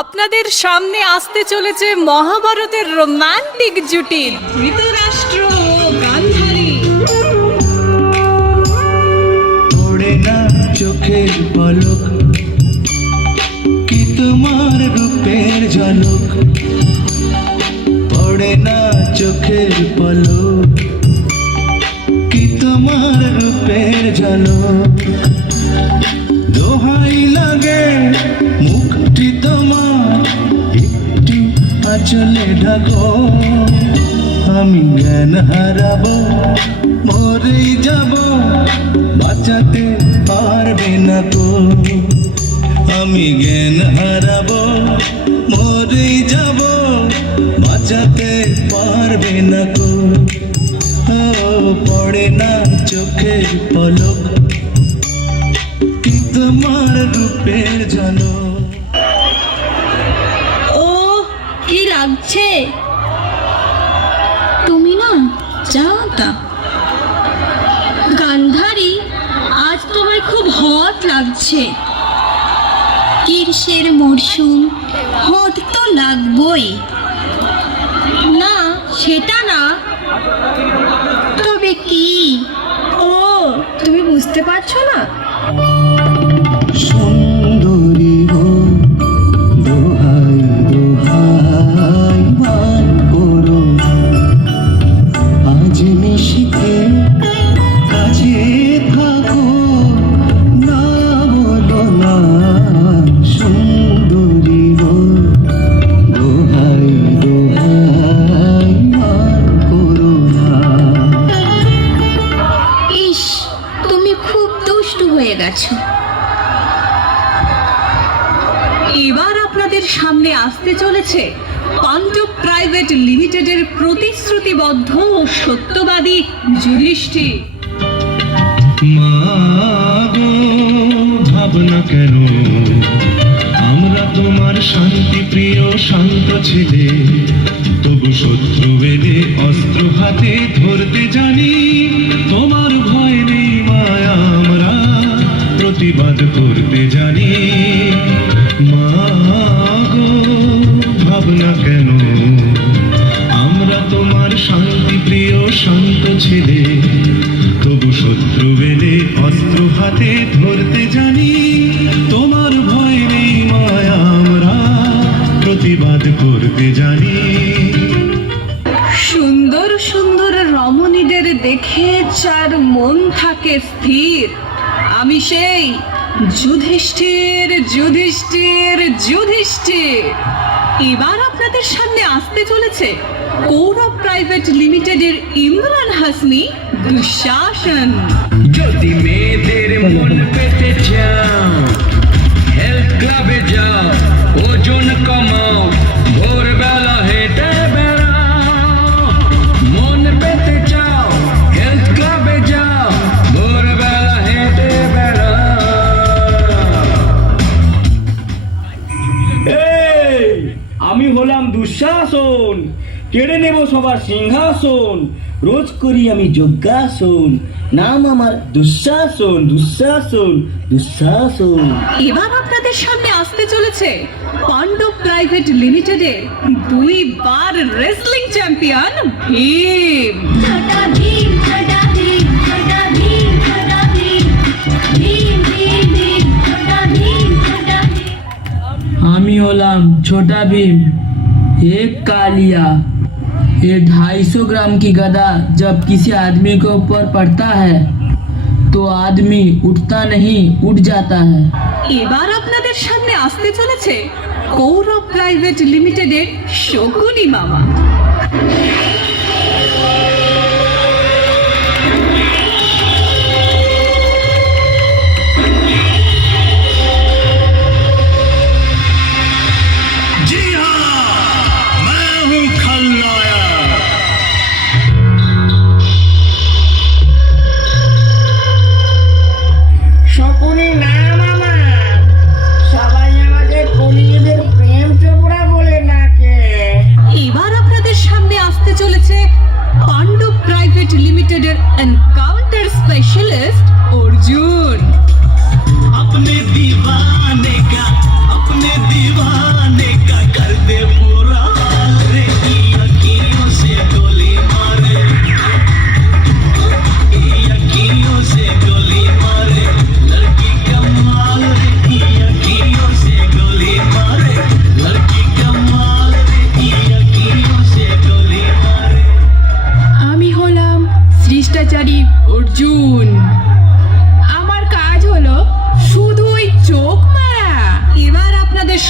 আপনাদের সামনে আসতে চলেছে মহাভারতের রোমান্টিক জুটি। ধৃতরাষ্ট্র আচলে ঢাকো। আমি জ্ঞান হারাবো, মরেই যাব। বাঁচাতে পারবে না তো। আমি জ্ঞান হারাবো, মরেই যাব। বাঁচাতে পারবে না তো। পড়ে না চোখের পলক। কি তোমার রূপের ঝলক ও কি তুমি না যাও তা। গান্ধারী, আজ তোমায় খুব হট লাগছে। গ্রীষ্মের মরশুম, হট তো লাগবই। না, সেটা না। তবে কি? ও, তুমি বুঝতে পারছ না? প্রতিশ্রুতিবদ্ধ ও সত্যবাদী যুধিষ্ঠির। ভাবনা কেন? আমরা তোমার শান্তি প্রিয় শান্ত ছেলে। তবু শত্রু এলে অস্ত্র হাতে ধরতে জানি, তোমার ভয় নেই মায়া, আমরা প্রতিবাদ করতে জানি। ছেলে, তবু শত্রু বেলে অস্ত্র হাতে ধরতে জানি, তোমার ভয় নেই মায়া আমরা, প্রতিবাদ করতে জানি। সুন্দর সুন্দর রমণীদের দেখে চার মন থাকে স্থির, আমি সেই যুধিষ্ঠির যুধিষ্ঠির যুধিষ্ঠির। এবার আপনাদের সামনে আসতে চলেছে। কৌরব প্রাইভেট লিমিটেডের ইমরান হাসমি দুঃশাসন। যদি মেয়েদের মন পেতে চাও হেলথ ক্লাবে যাও, ওজন কমাও ভোরবেলা দুঃশাসন কেড়ে নেব সবার সিংহাসন। রোজ করি আমি যজ্ঞাসন নাম আমার দুঃশাসন দুঃশাসন দুঃশাসন এবার আপনাদের সামনে আসতে চলেছে পাণ্ডব প্রাইভেট লিমিটেডের দুইবার রেসলিং চ্যাম্পিয়ন ভীম। ছোটা ভীম ছোটা ভীম। एक कालिया ये 250 ग्राम की गदा जब किसी आदमी के ऊपर पड़ता है तो आदमी उठता नहीं उठ जाता है এবার আপনাদের সামনে আসতে চলেছে কৌরব প্রাইভেট লিমিটেডের শকুনি মামা চলেছে পাণ্ডব প্রাইভেট লিমিটেডের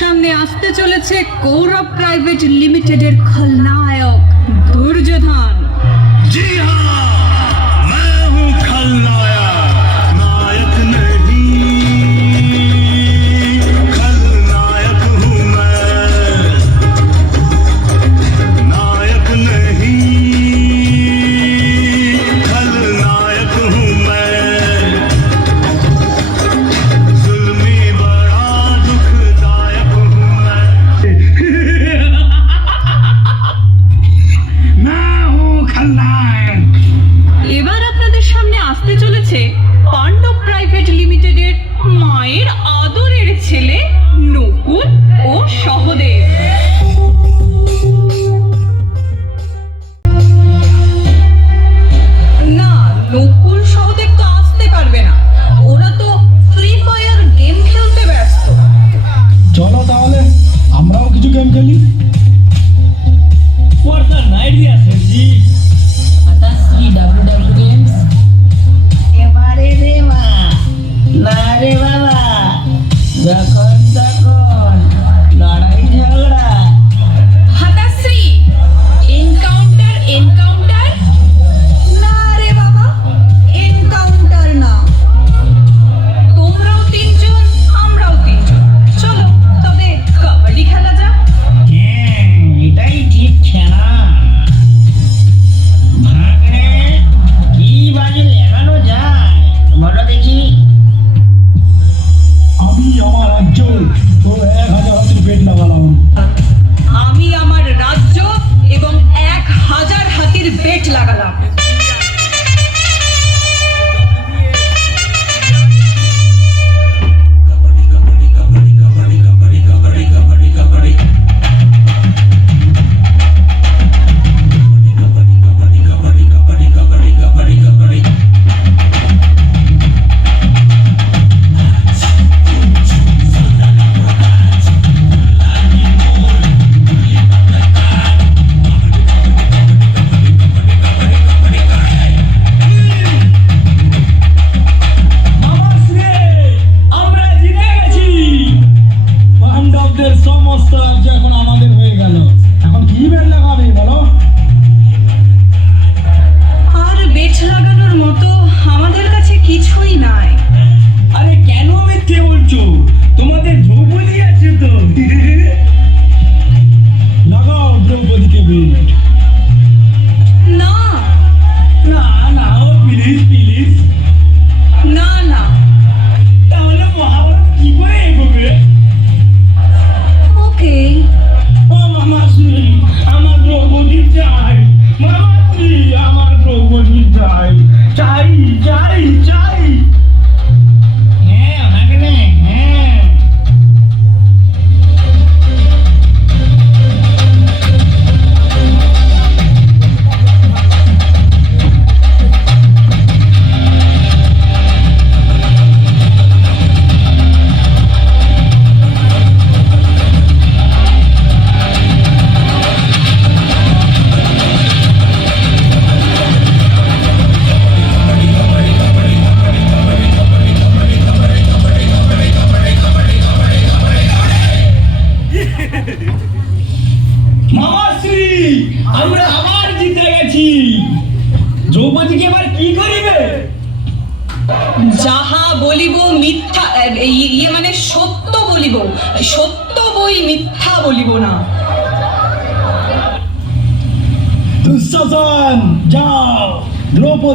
সামনে আসতে চলেছে কৌরব প্রাইভেট লিমিটেডের খলনায়ক দুর্যোধন। জি হ্যাঁ। দেখা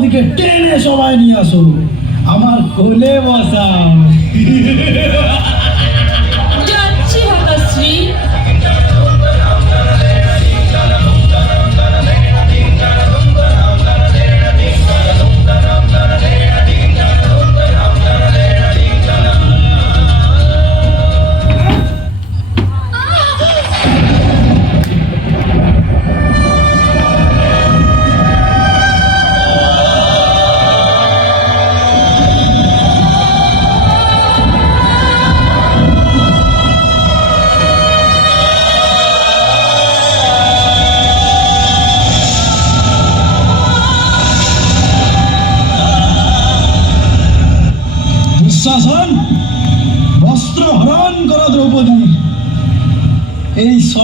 ওদিকে টেনে সবাই নিয়ে আসো আমার কোলে বসাও।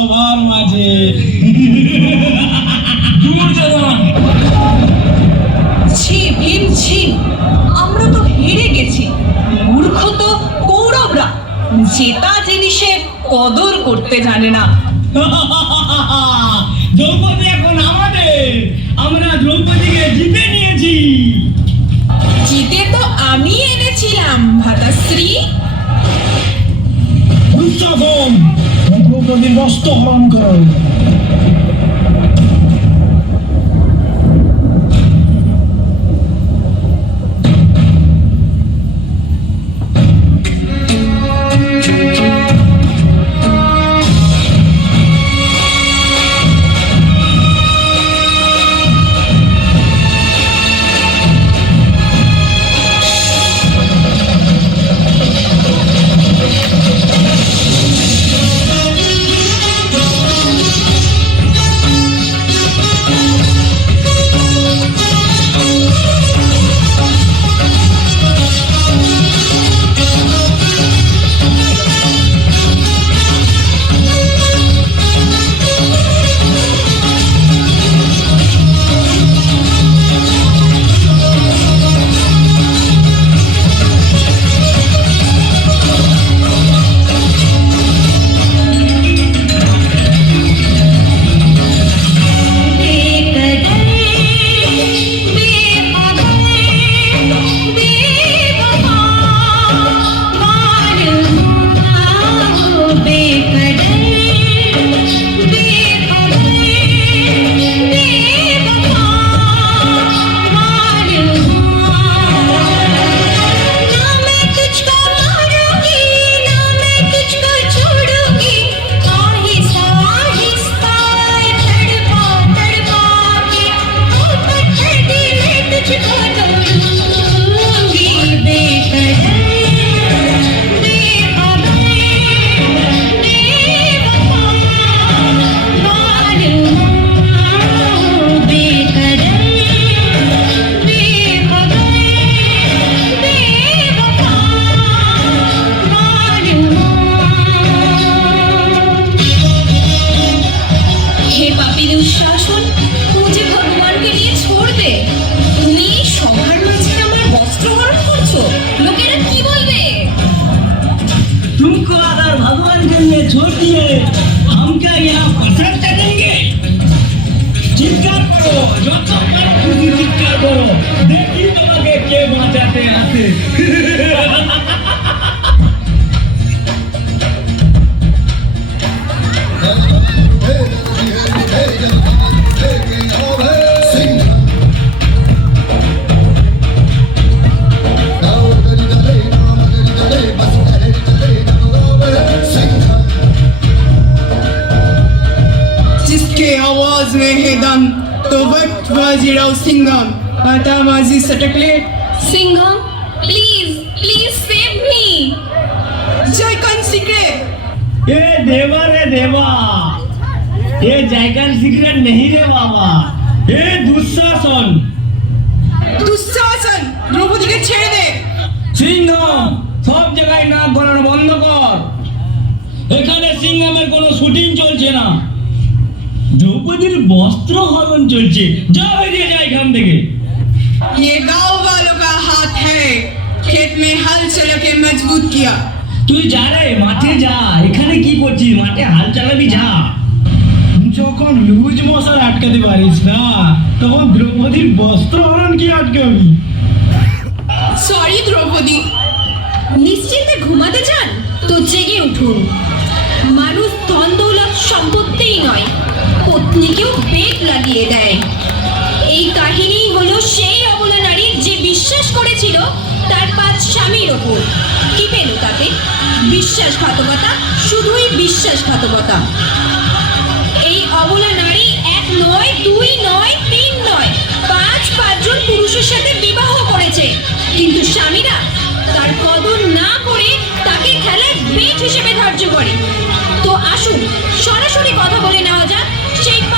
সবার মাঝে। আমরা তো হেরে গেছি। মূর্খ তো কৌরবরা। জেতা জিনিসের কদর করতে জানে না। দ্রৌপদীর বস্ত্র হরণ করো बाजीराव सिंघम आता माझी सटकले Singham please please save me Jaikant Shikre ये देवा रे देवा ये जायकान सिगरेट नहीं रे बाबा ये दुशासन दुशासन দ্রৌপদীকে ছেড়ে দে সিংহম সব জায়গায় নাক গলানো বন্ধ কর এখানে সিংহামের কোনো শুটিং চলছে না দ্রৌপদীর বস্ত্র হরণ চলছে যা বেরিয়ে যায় এখান থেকে ये गांव वालों का हाथ है खेत में हल चला के मजबूत किया তুই যা রে মাঠে যা এখানে কি করছিস মাঠে হাল চালাবি যা যখন লুজ মশার আটকাতে পারিস না তখন দ্রৌপদীর বস্ত্র হরণ কি আটকাবি সরি দ্রৌপদী নিশ্চিন্তে ঘুমাতে চান তো জেগে উঠুন মানুষ ধন দৌলত সম্পত্তিই নয় পত্নীকেও পেট লাগিয়ে দেয়। এই কাহিনী হলো সেই অবলা নারী যে বিশ্বাস করেছিল, তার পাঁচ স্বামীর ওপর। কি পেল তাতে? বিশ্বাসঘাতকতা, শুধুই বিশ্বাসঘাতকতা। এই অবলা নারী এক নয়, দুই নয়, তিন নয়, পাঁচ পাঁচজন পুরুষের সাথে বিবাহ করেছে। কিন্তু স্বামীরা তার কদর না করে তাকে খেলায় বেচ হিসেবে ধার্য করে। তো আসুন, সরাসরি কথা বলে নেওয়া যাক সেই পাণ্ডবদের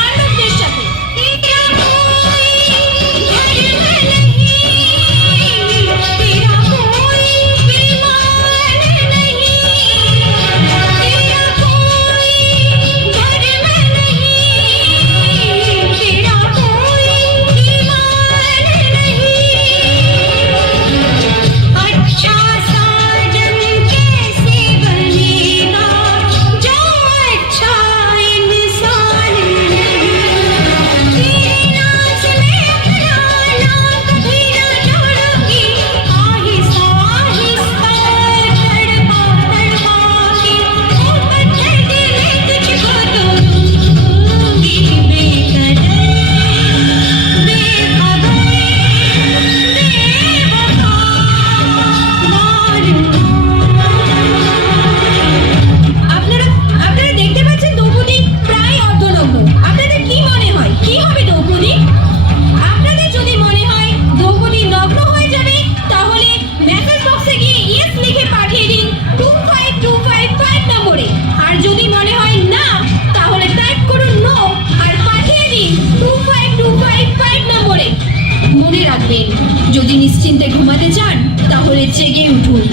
ঘুমাতে চান তাহলে জেগে উঠুন।